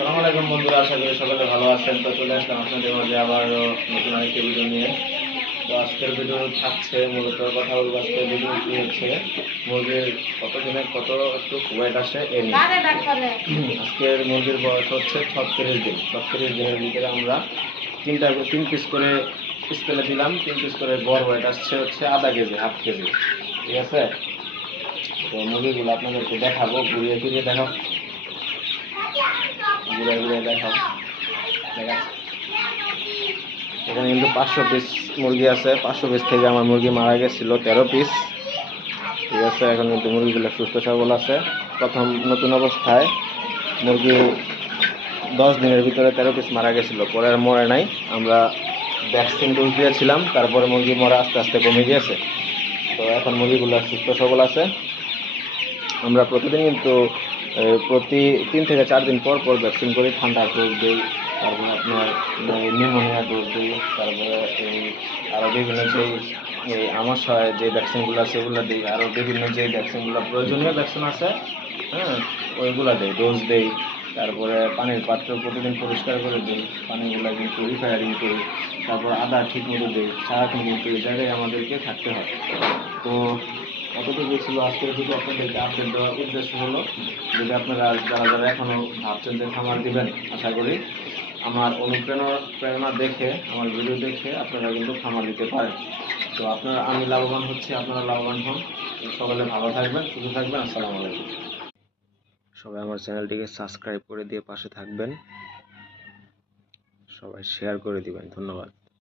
আসসালামু আলাইকুম বন্ধুরা, আশা করি সকলে ভালো আছেন। তো চলে আসলাম আপনাদের মাঝে আবার নতুন আরেকটি ভিডিও নিয়ে। তো আজকের ভিডিও থাকছে মূলত কথা বলবো আজকের ভিডিও কি হচ্ছে মুরগির কতদিনে কত একটু ওয়েট আসে এ নিয়ে। আজকের মুরগির বয়স হচ্ছে 36 দিন। 36 দিনের ভিতরে আমরা তিন পিস করে স্কেলে দিলাম। 3 পিস করে বড় ওয়েট আসছে হচ্ছে আধা কেজি, হাফ কেজি। ঠিক আছে, তো মুরগিগুলো আপনাদেরকে দেখাবো, ঘুরিয়ে ফিরিয়ে দেখাবো, ঘুরে ঘুরে দেখাও। এখানে কিন্তু 500 পিস মুরগি আছে। 500 পিস থেকে আমার মুরগি মারা গেছিল 13 পিস। ঠিক আছে, এখন কিন্তু মুরগিগুলো সুস্থ সবল আছে। প্রথম নতুন অবস্থায় মুরগি 10 দিনের ভিতরে 13 পিস মারা গেছিল, পরে আর মরে নাই। আমরা ভ্যাকসিন ডোজ দিয়েছিলাম, তারপরে মুরগি মরা আস্তে আস্তে কমে গিয়েছে। তো এখন মুরগিগুলো সুস্থ সবল আছে। আমরা প্রতিদিন কিন্তু প্রতি 3 থেকে 4 দিন পর পর ভ্যাকসিন করি। ঠান্ডা ডোজ দিই, তারপরে আপনার নিউমোনিয়া ডোজ দিই, তারপরে এই আরও বিভিন্ন যেই আমাশয় যে ভ্যাকসিনগুলো আছে সেগুলো দিই, আরও বিভিন্ন যে ভ্যাকসিনগুলো প্রয়োজনীয় ভ্যাকসিন আছে, হ্যাঁ, ওইগুলো দিই, ডোজ দিই। তারপরে পানির পাত্র প্রতিদিন পরিষ্কার করে দিই, পানিগুলো কিন্তু রিফায়ারিং করি। তারপর আদা ঠিক মতো দিই। সারাক্ষণ কিন্তু এই জায়গায় আমাদেরকে থাকতে হয়। তো কতটুকু ছিল আজকের ভিডিও আপনাদেরকে আপডেট দেওয়ার উদ্দেশ্য হলো, যদি আপনারা যারা এখনও ভাবছেন যে খামার দিবেন, আশা করি আমার অনুপ্রেরণা দেখে, আমার ভিডিও দেখে আপনারা কিন্তু খামার দিতে পারেন। তো আপনারা, আমি লাভবান হচ্ছি, আপনারা লাভবান হন। সকলে ভালো থাকবেন, সুস্থ থাকবেন। আসসালামু আলাইকুম। সবাই আমার চ্যানেলটিকে সাবস্ক্রাইব করে দিয়ে পাশে থাকবেন, সবাই শেয়ার করে দিবেন। ধন্যবাদ।